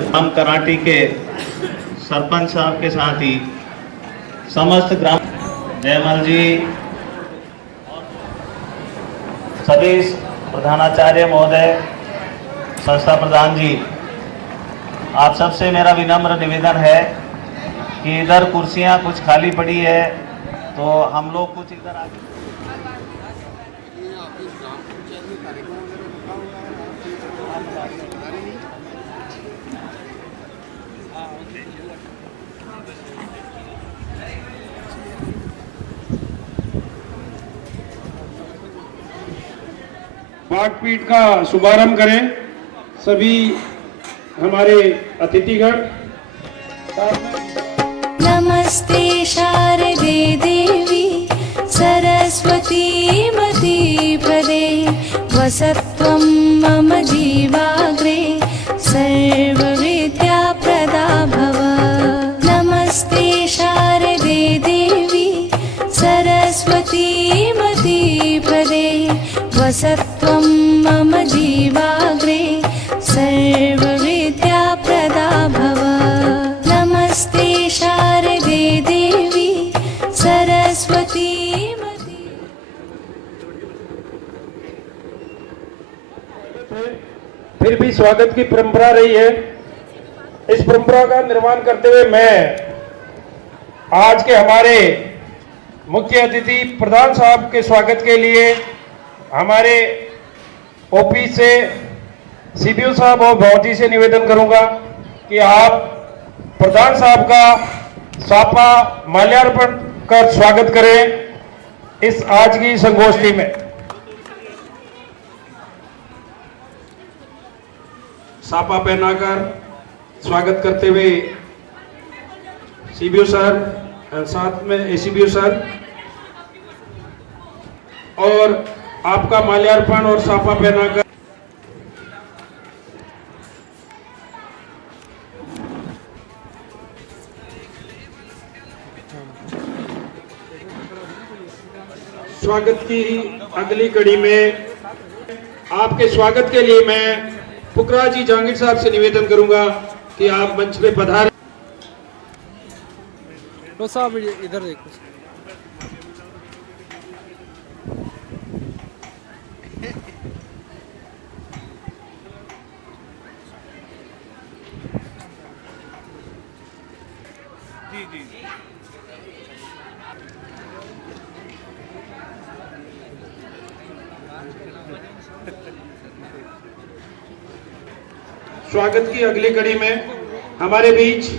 ग्राम karate के सरपंच साहब के साथ ही समस्त ग्राम जयमल जी, सभी प्रधानाचार्य महोदय, संस्था प्रधान जी, आप सबसे मेरा विनम्र निवेदन है कि इधर कुर्सियां कुछ खाली पड़ी है तो हम लोग कुछ इधर आगे। पाठपीठ का शुभारंभ करें सभी हमारे अतिथिगण। नमस्ते शारदे देवी सरस्वती मतीपदे वसत्वं मम जीवाग्रे सर्वविद्याप्रदा भव। नमस्ते शारदे देवी सरस्वती मतीपदे वसत्वं मम जीवाग्रे सर्वविद्याप्रदा भव। नमस्ते शारदे देवी सरस्वती मती। फिर भी स्वागत की परंपरा रही है। इस परंपरा का निर्वहन करते हुए मैं आज के हमारे मुख्य अतिथि प्रधान साहब के स्वागत के लिए हमारे ऑफिस से सीबीओ साहब और भौजी से निवेदन करूंगा कि आप प्रधान साहब का साफा माल्यार्पण कर स्वागत करें इस आज की संगोष्ठी में। साफा पहनाकर स्वागत करते हुए सीबीओ सर, साथ में एसीबीओ सर, और आपका माल्यार्पण और साफा पहनाकर स्वागत की अगली कड़ी में आपके स्वागत के लिए मैं फुकरा जी जहांगीर साहब से निवेदन करूंगा कि आप मंच पे पधारें। तो साहब इधर देखो। स्वागत की अगली कड़ी में हमारे बीच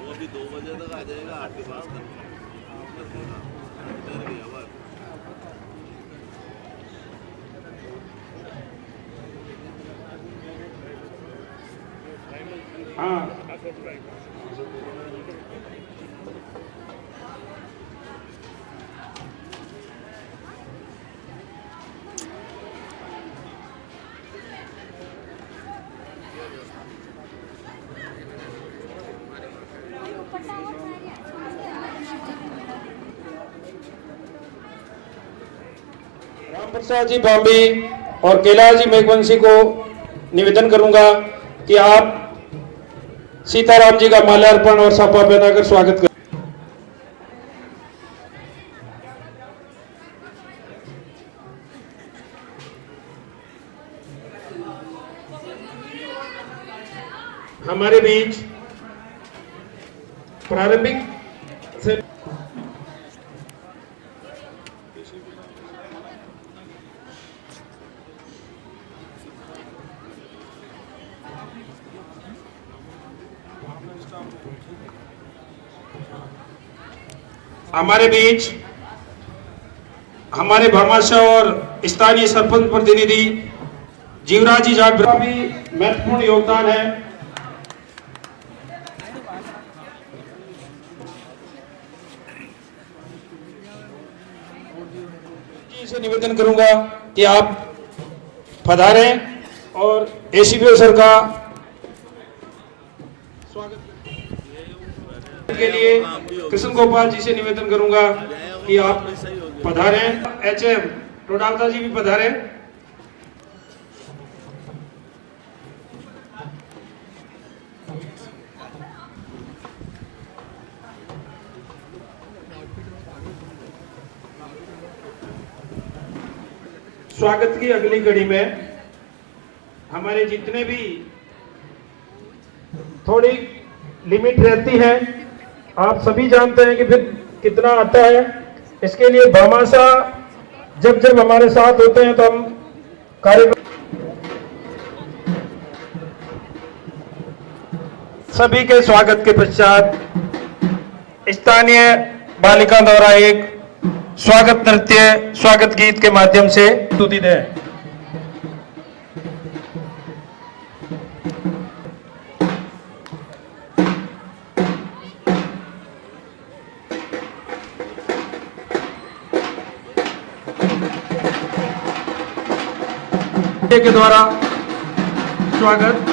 वो अभी 2 बजे तक आ जाएगा, 8 के पास हाँ राम प्रसाद जी बॉम्बे और कैलाश जी मेघवंशी को निवेदन करूंगा कि आप सीताराम जी का माल्यार्पण और साफा पहनाकर स्वागत करें। हमारे बीच प्रारंभिक से हमारे बीच हमारे भामाशाह और स्थानीय सरपंच प्रतिनिधि जीवराज जी जाट का भी महत्वपूर्ण योगदान है। जी से निवेदन करूंगा कि आप पधारें और एसीबीओ सर का स्वागत करें। के लिए कृष्ण गोपाल जी से निवेदन करूंगा कि आप पधारें। HM टोडावता जी भी पधारें। स्वागत की अगली कड़ी में हमारे जितने भी थोड़ी लिमिट रहती है, आप सभी जानते हैं कि फिर कितना आता है। इसके लिए भामाशाह जब हमारे साथ होते हैं तो हम कार्यक्रम सभी के स्वागत के पश्चात स्थानीय बालिका द्वारा एक स्वागत नृत्य, स्वागत गीत के माध्यम से स्तुति दें। के द्वारा स्वागत।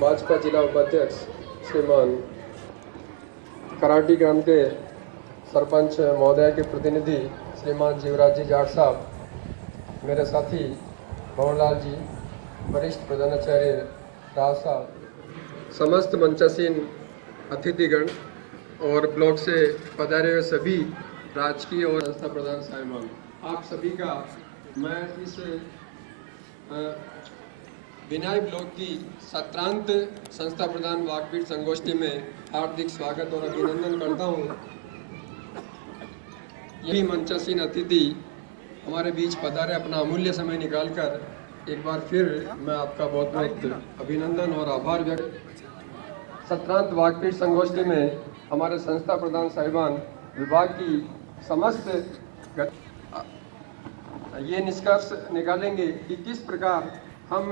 भाजपा जिला उपाध्यक्ष श्रीमान कराटी ग्राम के सरपंच महोदय के प्रतिनिधि श्रीमान जीवराज जी जाट साहब, मेरे साथी भवनलाल जी, वरिष्ठ प्रधानाचार्य राव साहब, समस्त मंचासीन अतिथिगण और ब्लॉक से पधारे हुए सभी राजकीय और संस्था प्रधान साहिबान, आप सभी का मैं इस बिनाई ब्लॉक की सत्रांत संस्था प्रधान वाकपीठ संगोष्ठी में हार्दिक स्वागत और अभिनंदन करता हूँ। यही मंचासीन अतिथि हमारे बीच पधारे अपना अमूल्य समय निकालकर, एक बार फिर मैं आपका बहुत बहुत अभिनंदन और आभार व्यक्त। सत्रांत वाकपीठ संगोष्ठी में हमारे संस्था प्रधान साहिबान विभाग की समस्त ये निष्कर्ष निकालेंगे कि किस प्रकार हम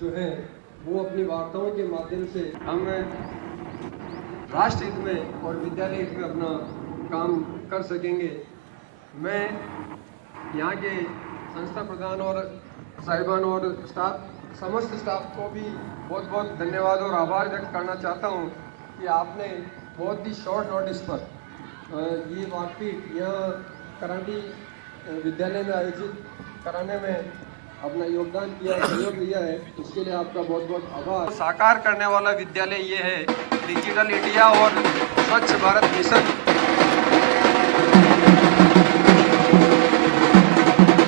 जो है वो अपनी वार्ताओं के माध्यम से हम राष्ट्र हित में और विद्यालय हित में अपना काम कर सकेंगे। मैं यहाँ के संस्था प्रधान और साहिबान और स्टाफ, समस्त स्टाफ को भी बहुत बहुत धन्यवाद और आभार व्यक्त करना चाहता हूँ कि आपने बहुत ही शॉर्ट नोटिस पर ये वाकपीठ यहाँ कराटी विद्यालय में आयोजित कराने में अपना योगदान किया, सहयोग दिया है, इसके लिए आपका बहुत बहुत आभार। साकार करने वाला विद्यालय ये है डिजिटल इंडिया और स्वच्छ भारत मिशन।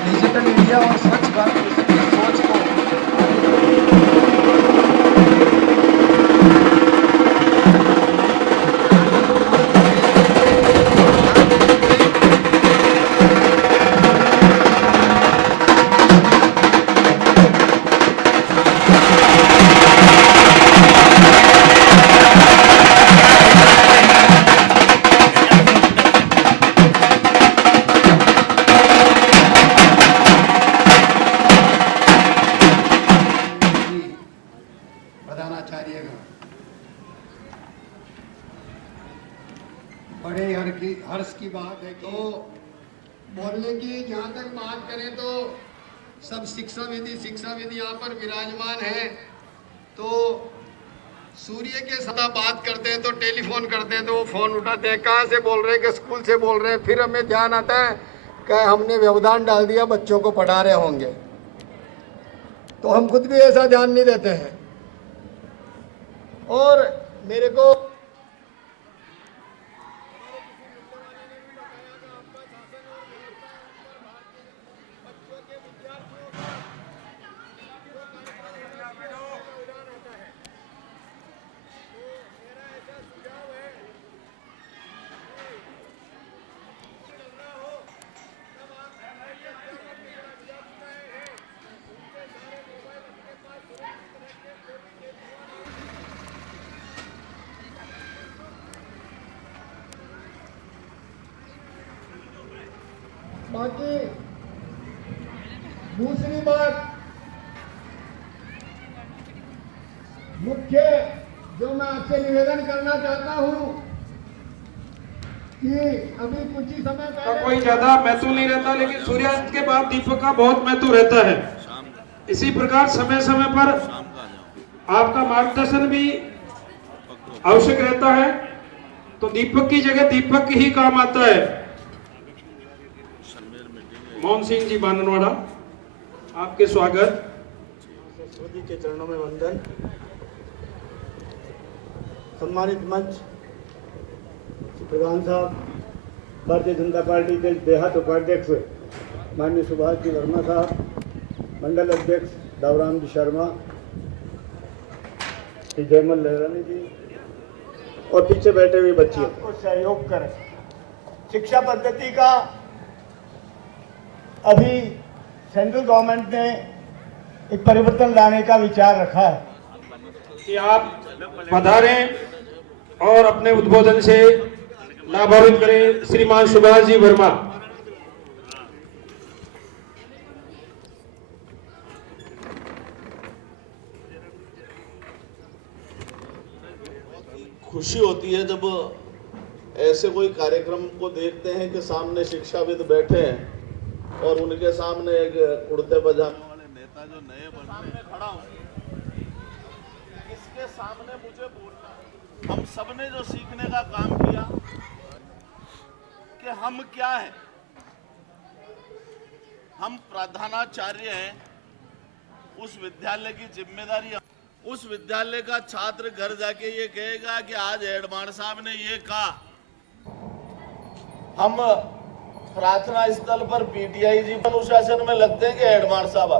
डिजिटल इंडिया और स्वच्छ भारत मिशन की सोच को बड़े हर्ष की बात है कि मोहल्ले की जहाँ तक बात करें तो सब शिक्षाविद यहाँ पर विराजमान है। तो सूर्य के साथ बात करते हैं तो टेलीफोन करते हैं तो वो फोन उठाते हैं, कहाँ से बोल रहे हैं कि स्कूल से बोल रहे हैं। फिर हमें ध्यान आता है कि हमने व्यवधान डाल दिया, बच्चों को पढ़ा रहे होंगे, तो हम खुद भी ऐसा ध्यान नहीं देते हैं। और मेरे को बाकी दूसरी बात मुख्य जो मैं आपसे निवेदन करना चाहता हूं कि अभी कुछ ही समय का पहले कोई ज्यादा महत्व नहीं रहता, लेकिन सूर्यास्त के बाद दीपक का बहुत महत्व रहता है। इसी प्रकार समय समय पर आपका मार्गदर्शन भी आवश्यक रहता है, तो दीपक की जगह दीपक ही काम आता है। मोहन सिंह जी बाननवाड़ा, आपके स्वागत। सरस्वती के चरणों में वंदन। सम्मानित मंच प्रधान साहब, भारतीय जनता पार्टी के देहात उपाध्यक्ष माननीय सुभाष जी वर्मा साहब, मंडल अध्यक्ष दावराम जी शर्मा, श्री जयमल लहरानी जी और पीछे बैठे हुए बच्चे को सहयोग करें। शिक्षा पद्धति का अभी सेंट्रल गवर्नमेंट ने एक परिवर्तन लाने का विचार रखा है कि आप पधारें और अपने उद्बोधन से लाभान्वित करें। श्रीमान सुभाष जी वर्मा। खुशी होती है जब ऐसे कोई कार्यक्रम को देखते हैं कि सामने शिक्षाविद बैठे हैं और उनके सामने एक कुर्ते पजामे वाले नेता जो नए बन रहे हैं खड़ा हूं, इसके सामने मुझे बोलना, हम सबने जो सीखने का काम किया कि हम क्या है, हम प्रधानाचार्य हैं, उस विद्यालय की जिम्मेदारी, उस विद्यालय का छात्र घर जाके ये कहेगा कि आज हेडमास्टर साहब ने ये कहा। हम प्रार्थना स्थल पर पीटीआई जी अनुशासन में लगते हैं कि हेडमास्टर साहब आ,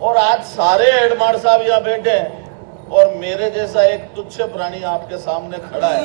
और आज सारे हेडमास्टर साहब यहाँ बैठे हैं और मेरे जैसा एक तुच्छ प्राणी आपके सामने खड़ा है।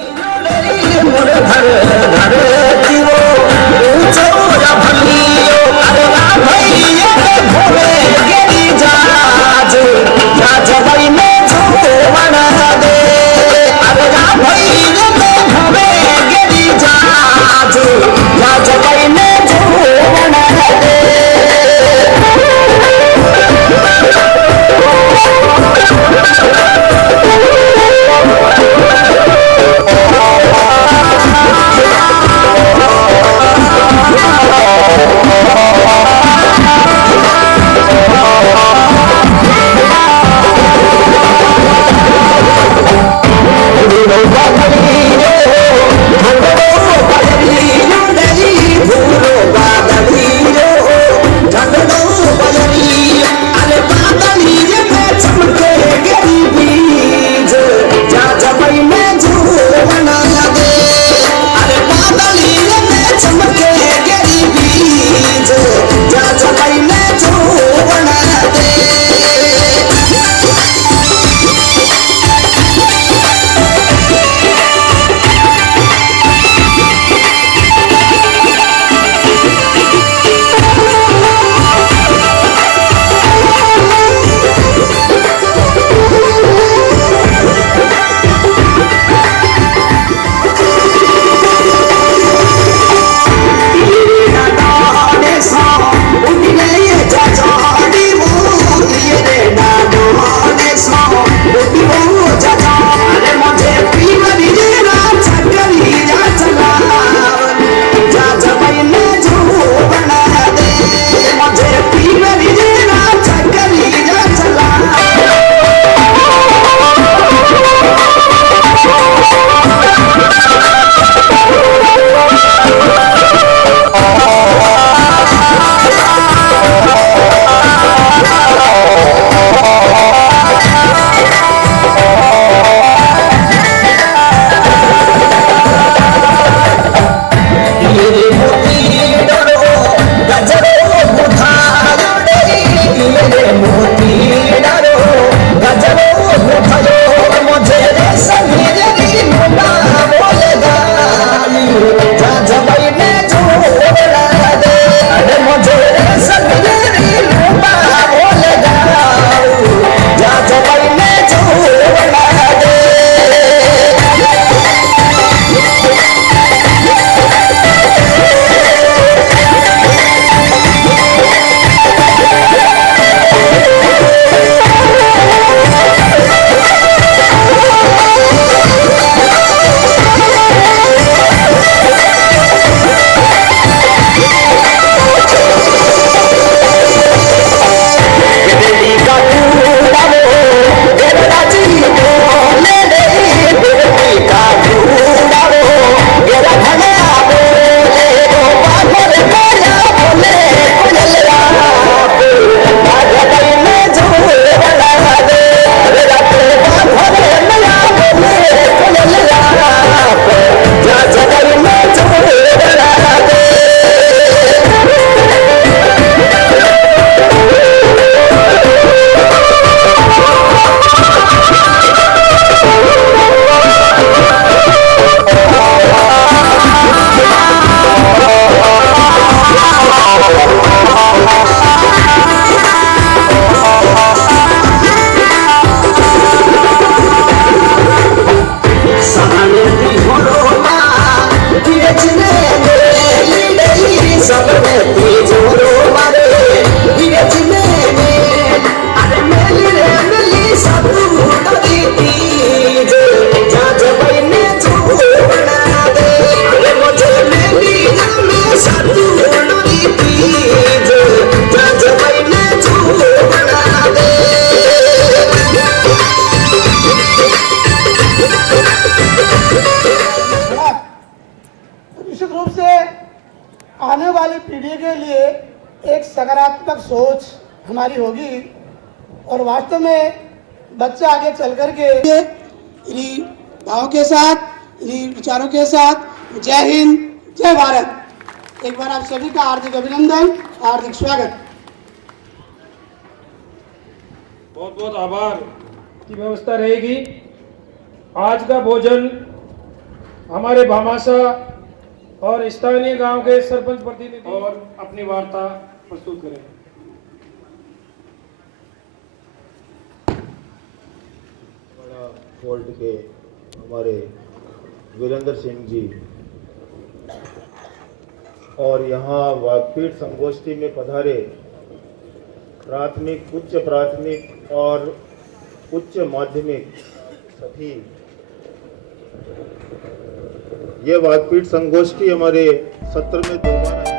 लिए एक सकारात्मक सोच हमारी होगी और वास्तव में बच्चा आगे चल करके इन्हीं भाव के साथ, इन्हीं विचारों के साथ जय हिंद, जय भारत। एक बार आप सभी का हार्दिक अभिनंदन, हार्दिक स्वागत। बहुत बहुत आभार की व्यवस्था रहेगी। आज का भोजन हमारे भामाशा और स्थानीय गांव के सरपंच प्रतिनिधि और अपनी वार्ता प्रस्तुत करें। बड़ा फोल्ड के हमारे वीरेंद्र सिंह जी और यहाँ वाकपीठ संगोष्ठी में पधारे प्राथमिक, उच्च प्राथमिक और उच्च माध्यमिक सभी, ये वाकपीठ संगोष्ठी हमारे सत्र में दोबारा